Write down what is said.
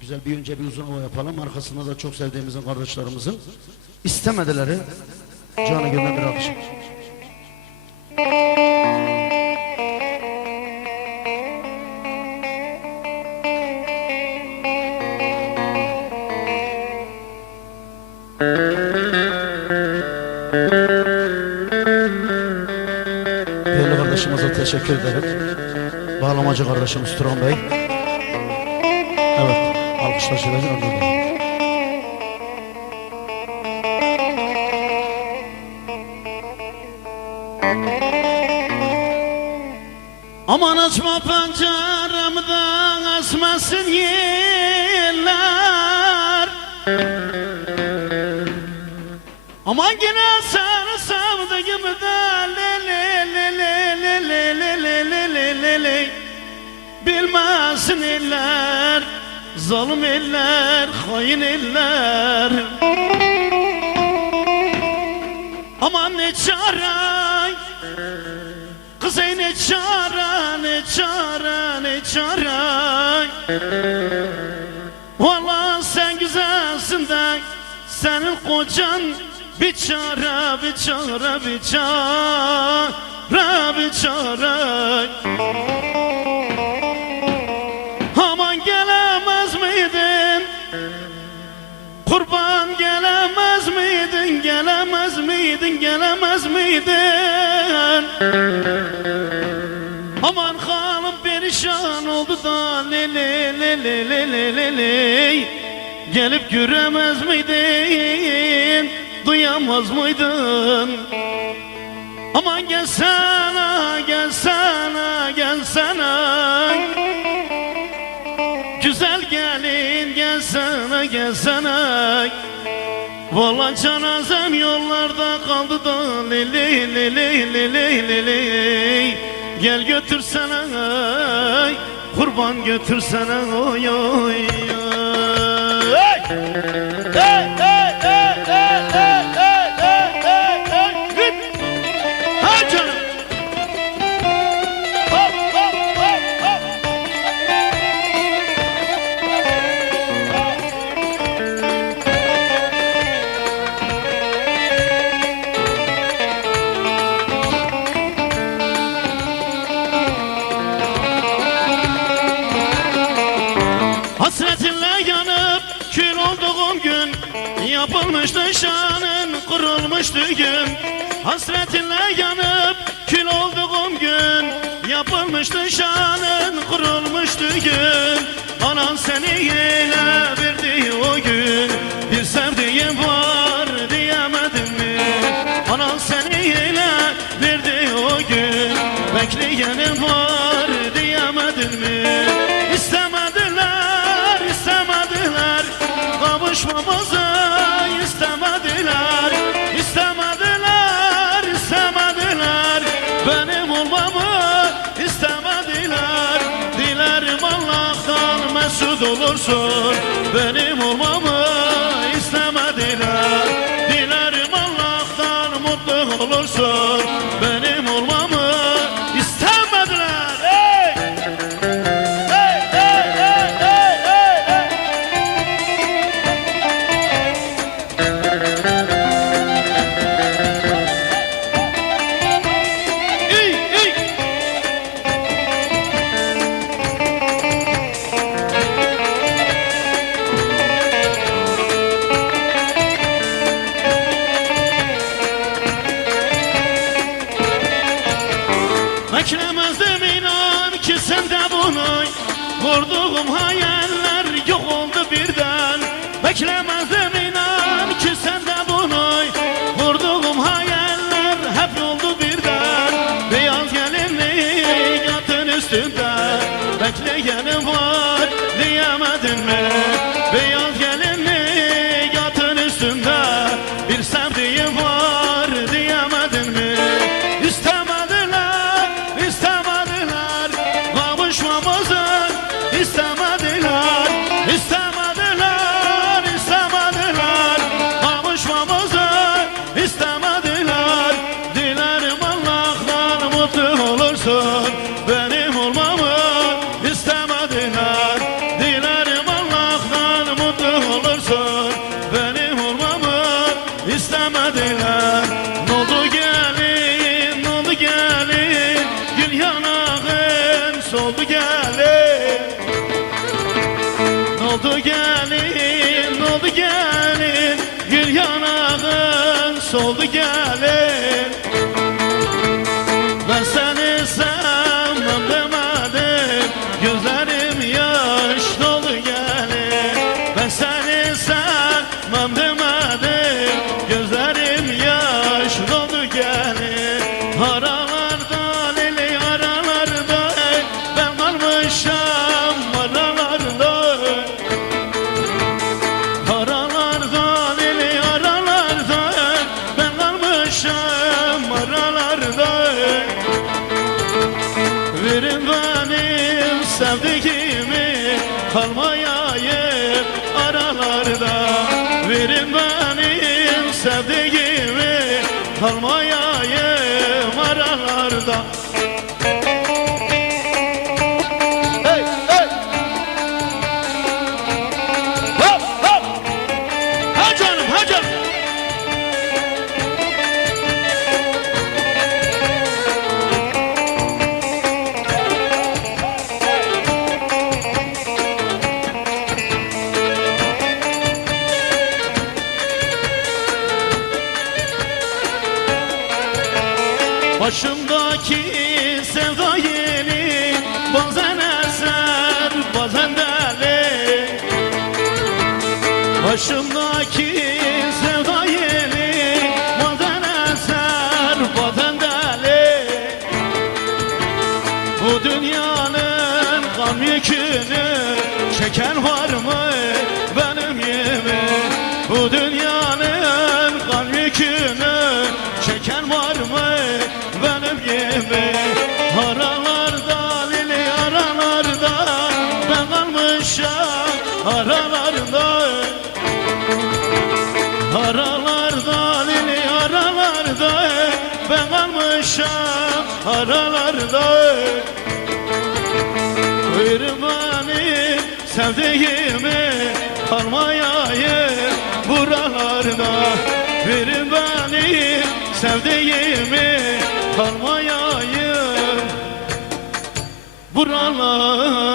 Güzel bir önce bir uzun hava yapalım. Arkasında da çok sevdiğimizin kardeşlerimizin istemedileri canı gönülden bir alkış. Değerli kardeşimize teşekkür ederim. Bağlamacı kardeşimiz Turan Bey. Evet, alkışlar şöyle arzulayalım. Aman açma penceremden esmesin yeller. Aman yine seni sevdiğimde le bilmezsin eller, zalim eller, hain eller. Aman ne çare, kız ey ne çare, ne çare, ne çare. Vallahi sen güzelsin de senin kocan biçare, biçare, biçare, biçare. Aman gelemez miydin? Kurban gelemez miydin? Gelemez miydin? Gelemez miydin? Aman halim perişan oldu da le le le le le le le le. Gelip göremez miydin? Duyamaz mıydın? Aman gelsene, gelsene, gelsene. Güzel gelin gelsene, gelsene. Vallahi cenazem yollarda kaldı da le le le le le le le le. Gel götürsene, kurban götürsene oy oy oy. Hey! Hey! Hey! Hey! Hey! Hey! Hey! Hey! Hey! Ha canım! Hop hop hop hop! Hasretinle yanıp kül olduğum gün yapılmıştı şanın, kırılmıştı gün. Hasretinle yanıp kül olduğum gün yapılmıştı şanın, kırılmıştı gün. Anan seni yine verdi o gün, bir sevdiğim var diyemedin mi? Anan seni yine verdi o gün, bekleyenim var diyemedin mi? İstemediler, istemediler kavuşmamızı, istemediler, istemediler, istemediler benim olmamı istemediler. Dilerim Allah'tan mesut olursun, benim olmamı istemediler. Dilerim Allah'tan mutlu olursun, benim olmamı istemediler. Hey! Hey! Hey! Hey! Hey! Hey! Hey! İy, iy. Beklemezdim inan ki sen de bunu, kurduğum hayaller yok oldu birden. Beklemezdim inan ki sen de bunu, kurduğum hayaller hep oldu birden. Beyaz gelinlik yatın üstünde, bekleyenim var diyemedin mi? Beyaz gelinlik yatın üstünde, bir sevdiğim var diyemedin mi? İstemediler, istemediler kavuşmamızı, istemediler, istemediler, istemediler kavuşmamızı, istemediler. Dilerim Allah'tan mutlu olursun, benim olmamı istemediler. Dilerim Allah oldu gelin, oldu gelin, gül yanağın soldu gelin. Ben seni sevmem demedim, gözlerim yaş dolu gelin. Ben seni sevmem demedim, gözlerim yaş dolu gelin. Aralarda lili aralarda, ben kalmışam aralarda. Aralarda lili aralarda, ben kalmışam aralarda. Verin benim sevdiğimi, kalmayayım aralarda. Verin benim sevdiğimi, kalmayayım aralarda. Hey, hey! Hop, hop! Ha canım, ha canım! Başımdaki sevda yeni, bazen eser, bazen deli. Başımdaki sevda yeni, bazen eser, bazen deli. Bu dünyanın gam yükünü çeken var mı benim gibi? Bu dünyanın gam yükünü çeken var mı benim gibi? Aralarda lili aralarda, ben kalmışam aralarda. Aralarda lili aralarda, ben kalmışam aralarda. Verin benim sevdiğimi, kalmayayım buralarda. Verin benim sevdiğimi, kalmayayım buralarda.